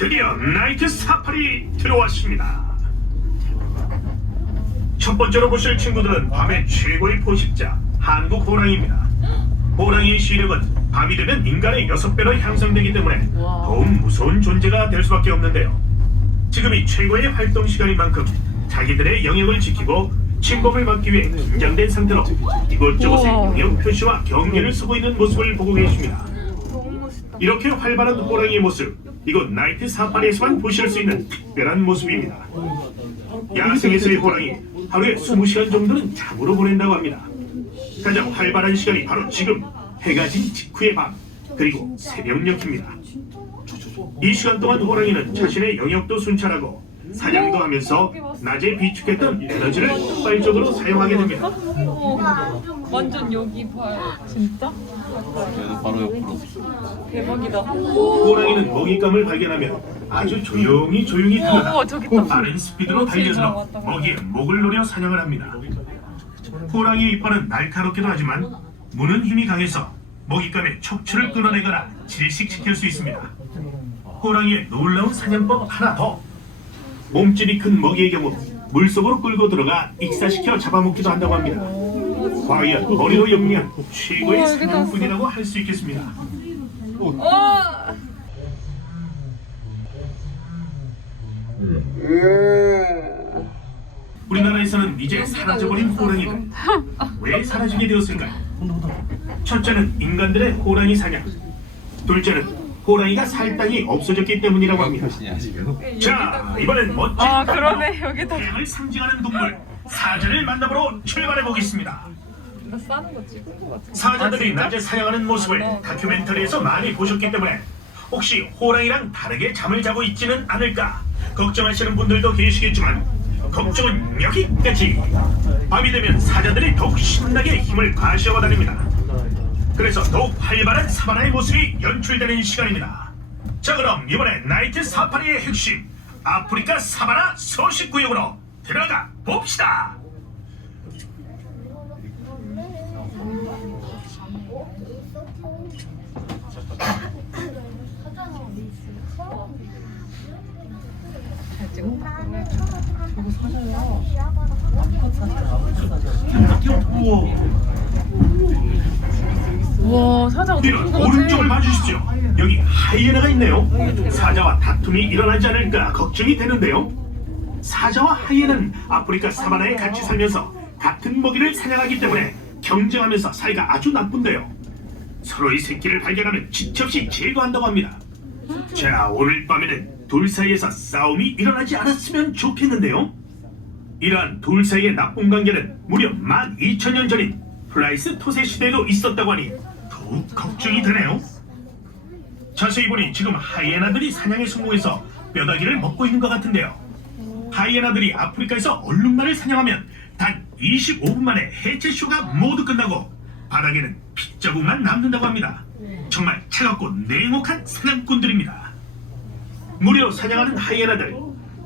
드디어 나이트 사파리 들어왔습니다. 첫 번째로 보실 친구들은 밤의 최고의 포식자 한국 호랑이입니다. 호랑이의 시력은 밤이 되면 인간의 6배로 향상되기 때문에 더욱 무서운 존재가 될 수밖에 없는데요. 지금이 최고의 활동 시간인 만큼 자기들의 영역을 지키고 침범을 막기 위해 긴장된 상태로 이곳저곳에 영역 표시와 경계를 쓰고 있는 모습을 보고 계십니다. 이렇게 활발한 호랑이의 모습, 이곳 나이트 사파리에서만 보실 수 있는 특별한 모습입니다. 야생에서의 호랑이, 하루에 20시간 정도는 잠으로 보낸다고 합니다. 가장 활발한 시간이 바로 지금 해가 진 직후의 밤, 그리고 새벽녘입니다. 이 시간 동안 호랑이는 자신의 영역도 순찰하고 사냥도 하면서 낮에 비축했던 에너지를 폭발적으로 사용하게 됩니다. 완전 여기 봐요. 진짜? 바로 옆으로. 대박이다. 호랑이는 먹잇감을 발견하면 아주 조용히 들어가 저기 있다. 빠른 스피드로 달려들어 먹이의 목을 노려 사냥을 합니다. 호랑이의 이빨은 날카롭기도 하지만 무는 힘이 강해서 먹잇감의 척추를 끊어내거나 질식시킬 수 있습니다. 호랑이의 놀라운 사냥법 하나 더. 몸집이 큰 먹이의 경우 물속으로 끌고 들어가 익사시켜 잡아먹기도 한다고 합니다. 과연 머리로 영리한 최고의 사냥꾼이라고 할 수 있겠습니다. 우리나라에서는 이제 사라져버린 호랑이들. 왜 사라지게 되었을까요? 첫째는 인간들의 호랑이 사냥, 둘째는 호랑이가 살 땅이 없어졌기 때문이라고 합니다. 자, 이번엔 멋진 그러네. 여기다. 태양을 상징하는 동물 사자를 만나보러 출발해 보겠습니다. 나 싸는 거 찍은 거 같은데. 사자들이 낮에 사냥하는 모습을 다큐멘터리에서 많이 보셨기 때문에 혹시 호랑이랑 다르게 잠을 자고 있지는 않을까 걱정하시는 분들도 계시겠지만 걱정은 여기까지. 밤이 되면 사자들이 더욱 신나게 힘을 가시어 다닙니다. 그래서 더욱 활발한 사바나의 모습이 연출되는 시간입니다. 자, 그럼 이번에 나이트 사파리의 핵심 아프리카 사바나 서식구역으로 들어가 봅시다. 우와, 사자가 이런 오른쪽을 봐주십시오. 여기 하이에나가 있네요. 사자와 다툼이 일어나지 않을까 걱정이 되는데요. 사자와 하이에나는 아프리카 사바나에 같이 살면서 같은 먹이를 사냥하기 때문에 경쟁하면서 사이가 아주 나쁜데요. 서로의 새끼를 발견하면 지체 제거한다고 합니다. 자, 오늘 밤에는 둘 사이에서 싸움이 일어나지 않았으면 좋겠는데요. 이러한 둘 사이의 나쁜 관계는 무려 12,000년 전인 플라이스토세 시대에도 있었다고 하니 더욱 걱정이 되네요. 자세히 보니 지금 하이에나들이 사냥에 성공해서 뼈다귀를 먹고 있는 것 같은데요. 하이에나들이 아프리카에서 얼룩말을 사냥하면 단 25분 만에 해체쇼가 모두 끝나고 바닥에는 핏자국만 남는다고 합니다. 정말 차갑고 냉혹한 사냥꾼들입니다. 무려 사냥하는 하이에나들,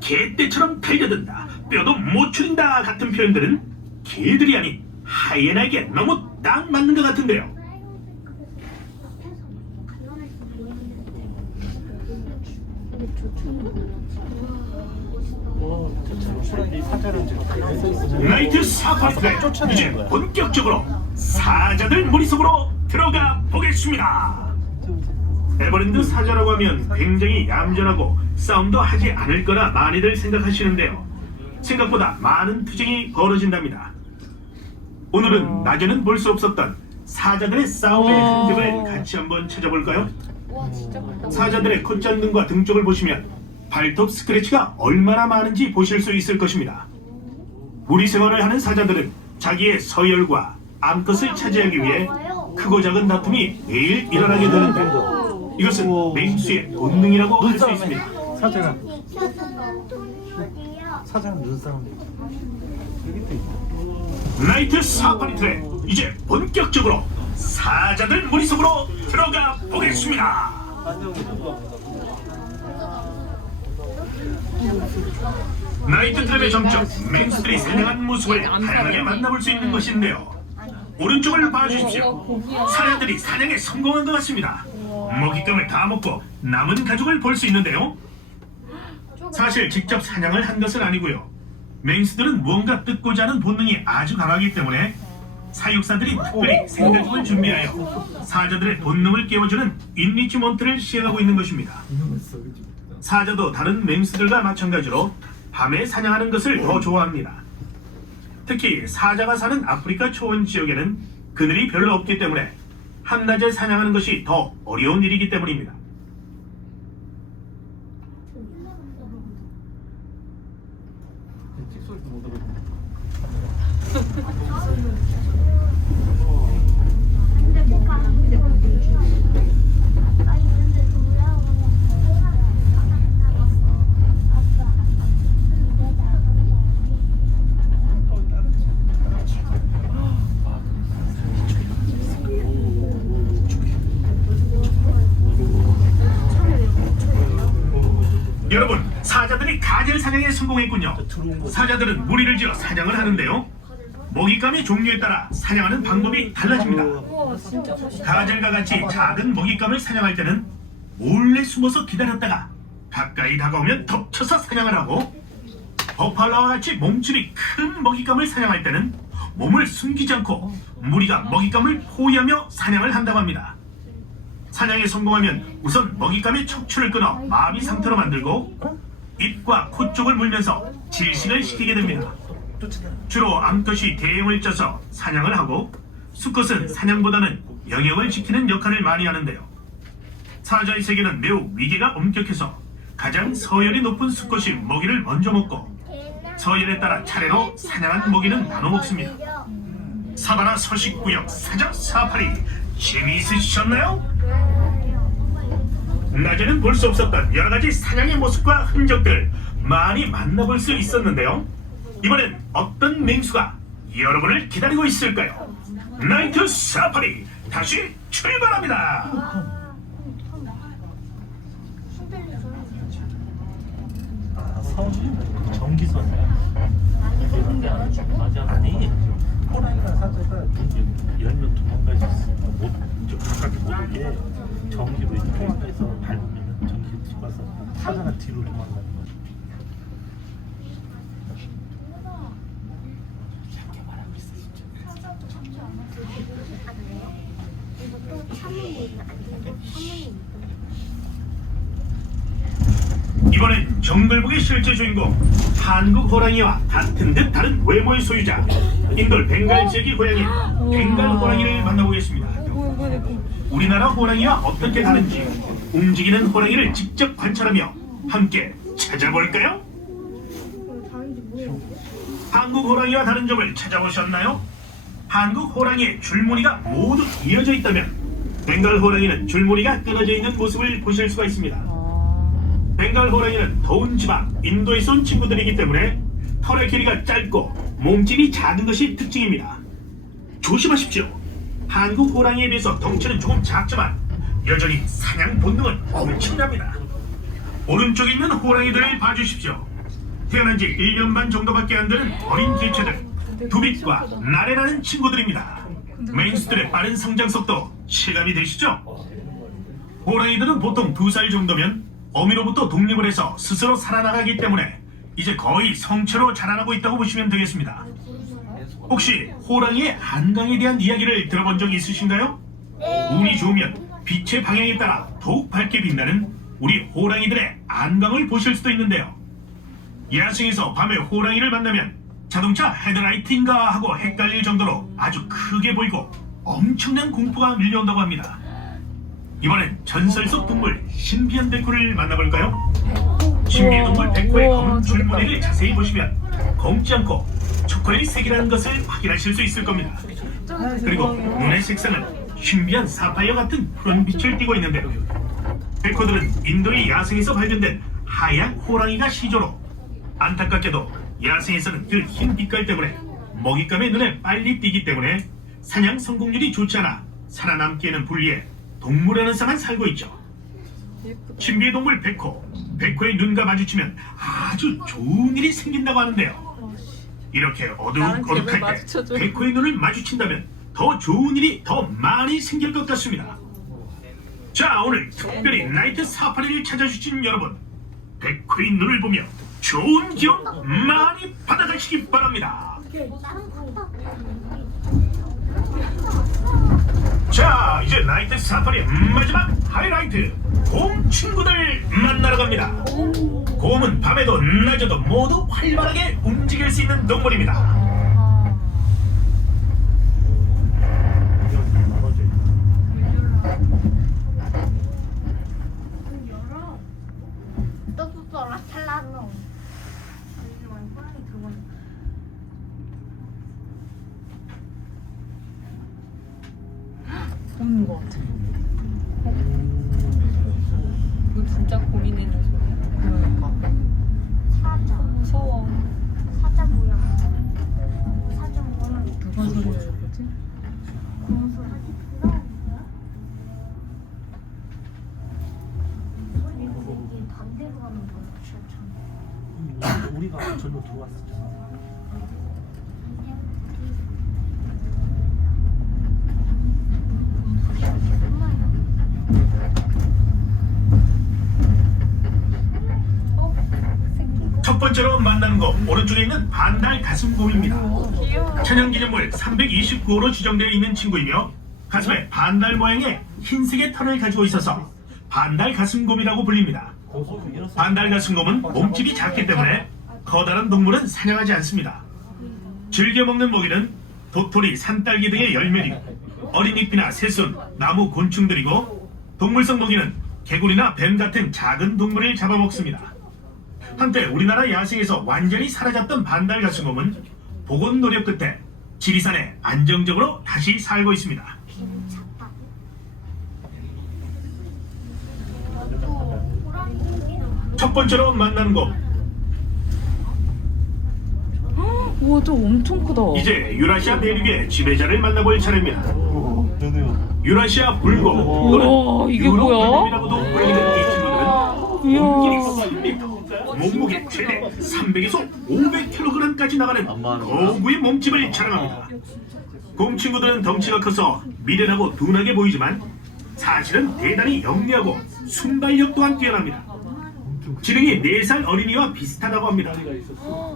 개떼처럼 달려든다, 뼈도 못 추린다 같은 표현들은 개들이 아닌 하이에나에게 너무 딱 맞는 것 같은데요. 나이트 사파리 이제 본격적으로 사자들 무리속으로 들어가 보겠습니다. 에버랜드 사자라고 하면 굉장히 얌전하고 싸움도 하지 않을 거라 많이들 생각하시는데요. 생각보다 많은 투쟁이 벌어진답니다. 오늘은 낮에는 볼 수 없었던 사자들의 싸움의 흔적을 같이 한번 찾아볼까요? 사자들의 콧잔등과 등 쪽을 보시면 발톱 스크래치가 얼마나 많은지 보실 수 있을 것입니다. 무리 생활을 하는 사자들은 자기의 서열과 암컷을 차지하기 위해 크고 작은 다툼이 매일 일어나게 되는데 이것은 맹수의 본능이라고 할 수 있습니다. 사자는 무슨 사람이야? 나이트 사파리 트랙 이제 본격적으로 사자들 무리속으로 들어가 보겠습니다. 나이트 트랩의 점점 맹수들이 사냥한 모습을 다양하게 만나볼 수 있는 것인데요. 오른쪽을 봐주십시오. 사자들이 사냥에 성공한 것 같습니다. 먹잇감을 다 먹고 남은 가족을 볼 수 있는데요. 사실 직접 사냥을 한 것은 아니고요. 맹수들은 무언가 뜯고자 하는 본능이 아주 강하기 때문에 사육사들이 특별히 생가죽을 준비하여 사자들의 본능을 깨워주는 인리치먼트를 시행하고 있는 것입니다. 사자도 다른 맹수들과 마찬가지로 밤에 사냥하는 것을 더 좋아합니다. 특히 사자가 사는 아프리카 초원 지역에는 그늘이 별로 없기 때문에 한낮에 사냥하는 것이 더 어려운 일이기 때문입니다. 여러분, 사자들이 가젤 사냥에 성공했군요. 사자들은 무리를 지어 사냥을 하는데요. 먹잇감의 종류에 따라 사냥하는 방법이 달라집니다. 우와 진짜 멋있다. 가젤과 같이 작은 먹잇감을 사냥할 때는 몰래 숨어서 기다렸다가 가까이 다가오면 덮쳐서 사냥을 하고, 버팔라와 같이 몸집이 큰 먹잇감을 사냥할 때는 몸을 숨기지 않고 무리가 먹잇감을 포위하며 사냥을 한다고 합니다. 사냥에 성공하면 우선 먹잇감의 척추를 끊어 마비 상태로 만들고 입과 코 쪽을 물면서 질식을 시키게 됩니다. 주로 암컷이 대형을 쪄서 사냥을 하고, 수컷은 사냥보다는 영역을 지키는 역할을 많이 하는데요. 사자의 세계는 매우 위계가 엄격해서 가장 서열이 높은 수컷이 먹이를 먼저 먹고, 서열에 따라 차례로 사냥한 먹이는 나눠 먹습니다. 사바나 서식구역 사자 사파리 재미있으셨나요? 낮에는 볼 수 없었던 여러가지 사냥의 모습과 흔적들 많이 만나볼 수 있었는데요. 이번엔 어떤 맹수가 여러분을 기다리고 있을까요? 나이트 사파리 다시 출발합니다. 전기선이야. 아니, 호랑이랑 사자가 눈 열면 도망갈 수 있어. 못, 저 바깥에 못 오게 전기로 이렇게 해서 밟으면 전기가 들어가서 사자가 뒤로 도망가는 거야. 이번엔 정글북의 실제 주인공 한국 호랑이와 같은 듯 다른 외모의 소유자 인도 벵갈 지역의 고양이 벵갈 호랑이를 만나보겠습니다. 우리나라 호랑이와 어떻게 다른지 움직이는 호랑이를 직접 관찰하며 함께 찾아볼까요? 한국 호랑이와 다른 점을 찾아보셨나요? 한국 호랑이의 줄무늬가 모두 이어져 있다면 벵갈 호랑이는 줄무늬가 끊어져 있는 모습을 보실 수가 있습니다. 벵갈 호랑이는 더운 지방 인도에서 온 친구들이기 때문에 털의 길이가 짧고 몸집이 작은 것이 특징입니다. 조심하십시오. 한국 호랑이에 비해서 덩치는 조금 작지만 여전히 사냥 본능은 엄청납니다. 오른쪽에 있는 호랑이들을 봐주십시오. 태어난 지 1년 반 정도밖에 안 되는 어린 개체들 두빗과 나래라는 친구들입니다. 맹수들의 빠른 성장 속도 실감이 되시죠? 호랑이들은 보통 2살 정도면 어미로부터 독립을 해서 스스로 살아나가기 때문에 이제 거의 성체로 자라나고 있다고 보시면 되겠습니다. 혹시 호랑이의 한강에 대한 이야기를 들어본 적 있으신가요? 운이 좋으면 빛의 방향에 따라 더욱 밝게 빛나는 우리 호랑이들의 안강을 보실 수도 있는데요. 야생에서 밤에 호랑이를 만나면 자동차 헤드라이트인가 하고 헷갈릴 정도로 아주 크게 보이고 엄청난 공포가 밀려온다고 합니다. 이번엔 전설 속 동물 신비한 백호를 만나볼까요? 신비의 동물 백호의 검은 줄무늬를 자세히 보시면 검지 않고 초콜릿 색이라는 것을 확인하실 수 있을 겁니다. 그리고 눈의 색상은 신비한 사파이어 같은 푸른 빛을 띠고 있는데요. 백호들은 인도의 야생에서 발견된 하얀 호랑이가 시조로, 안타깝게도 야생에서는 그 흰 빛깔 때문에 먹잇감의 눈에 빨리 띄기 때문에 사냥 성공률이 좋지 않아 살아남기에는 불리해 동물원에서만 살고 있죠. 신비의 동물 백호, 백호의 눈과 마주치면 아주 좋은 일이 생긴다고 하는데요. 이렇게 어둑어둑할 때 백호의 눈을 마주친다면 더 좋은 일이 더 많이 생길 것 같습니다. 자, 오늘 특별히 나이트 사파리를 찾아주신 여러분, 백호의 눈을 보며 좋은 기운 많이 받아가시기 바랍니다. 자, 이제 나이트 사파리의 마지막 하이라이트, 곰 친구들 만나러 갑니다. 곰은 밤에도 낮에도 모두 활발하게 움직일 수 있는 동물입니다. 보는 거 같아. 이거 진짜 고민의 녀석이야? 그러니까. 사자. 무서워. 사자 뭐야? 사자 뭐야? 누가 소리를 해보지? 공수 사자. 이게 반대로 가는 거야, 지하철. 우리가 절로 들어왔었잖아. 첫 번째로 만나는 곳, 오른쪽에 있는 반달 가슴곰입니다. 귀여워. 천연기념물 329호로 지정되어 있는 친구이며 가슴에 반달 모양의 흰색의 털을 가지고 있어서 반달 가슴곰이라고 불립니다. 반달 가슴곰은 몸집이 작기 때문에 커다란 동물은 사냥하지 않습니다. 즐겨 먹는 먹이는 도토리, 산딸기 등의 열매리고 어린 잎이나 새순, 나무 곤충들이고 동물성 먹이는 개구리나 뱀 같은 작은 동물을 잡아먹습니다. 한때 우리나라 야생에서 완전히 사라졌던 반달 가슴곰은 복원 노력 끝에 지리산에 안정적으로 다시 살고 있습니다. 괜찮다. 첫 번째로 만나는 곳, 우와, 저 엄청 크다. 이제 유라시아 대륙의 지배자를 만나볼 차례입니다. 유라시아 불곰 또는 우와, 이게 뭐야? 유로뱀이라고도 불리는 이 친구들은 이야. 몸길이 3m, 몸무게 최대 300에서 500kg까지 나가는 거구의 몸집을 자랑합니다. 곰 친구들은 덩치가 커서 미련하고 둔하게 보이지만 사실은 대단히 영리하고 순발력 또한 뛰어납니다. 지능이 4살 어린이와 비슷하다고 합니다.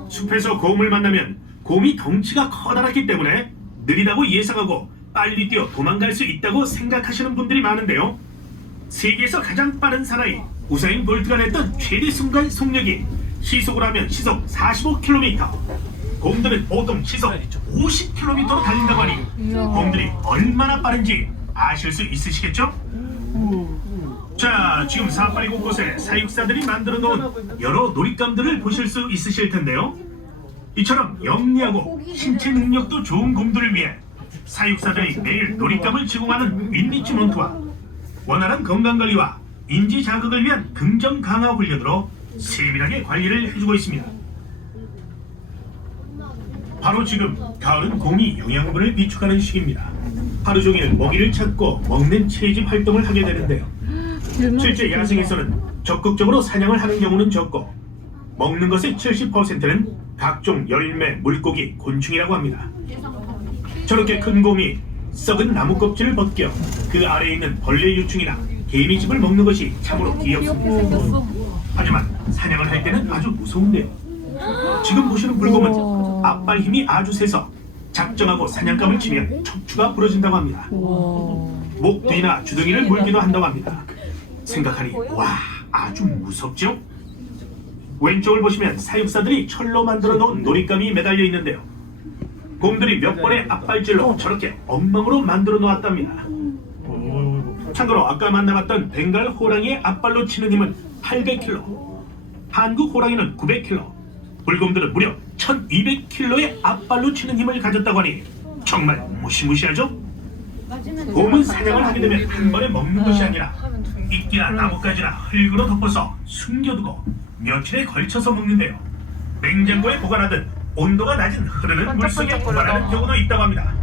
숲에서 곰을 만나면 곰이 덩치가 커다랗기 때문에 느리다고 예상하고 빨리 뛰어 도망갈 수 있다고 생각하시는 분들이 많은데요. 세계에서 가장 빠른 사나이 우사인 볼트가 냈던 최대 순간 속력이 시속으로 하면 시속 45km, 곰들은 보통 시속 50km로 달린다고 하니 곰들이 얼마나 빠른지 아실 수 있으시겠죠? 자, 지금 사파리 곳곳에 사육사들이 만들어 놓은 여러 놀잇감들을 보실 수 있으실 텐데요. 이처럼 영리하고 신체 능력도 좋은 곰들을 위해 사육사들이 매일 놀잇감을 제공하는 윈리치 몬트와 원활한 건강관리와 인지 자극을 위한 긍정 강화 훈련으로 세밀하게 관리를 해주고 있습니다. 바로 지금 가을은 곰이 영양분을 비축하는 시기입니다. 하루 종일 먹이를 찾고 먹는 채집 활동을 하게 되는데요. 실제 야생에서는 적극적으로 사냥을 하는 경우는 적고 먹는 것의 70%는 각종 열매, 물고기, 곤충이라고 합니다. 저렇게 큰 곰이 썩은 나무 껍질을 벗겨 그 아래에 있는 벌레 유충이나 개미집을 먹는 것이 참으로 귀엽습니다. 하지만 사냥을 할 때는 아주 무서운데요. 지금 보시는 불곰은 앞발 힘이 아주 세서 작정하고 사냥감을 치면 척추가 부러진다고 합니다. 목 뒤나 주둥이를 물기도 한다고 합니다. 생각하니 와, 아주 무섭죠? 왼쪽을 보시면 사육사들이 철로 만들어 놓은 놀잇감이 매달려 있는데요. 곰들이 몇 번의 앞발질로 저렇게 엉망으로 만들어 놓았답니다. 참고로 아까 만나봤던 벵갈 호랑이의 앞발로 치는 힘은 800kg, 한국 호랑이는 900kg, 불곰들은 무려 1200kg의 앞발로 치는 힘을 가졌다고 하니 정말 무시무시하죠? 곰은 사냥을 하게 되면 한 번에 먹는 것이 아니라 이끼나 나뭇가지나 흙으로 덮어서 숨겨두고 며칠에 걸쳐서 먹는데요. 냉장고에 보관하듯 온도가 낮은 흐르는 물속에 보관하는 경우도 있다고 합니다.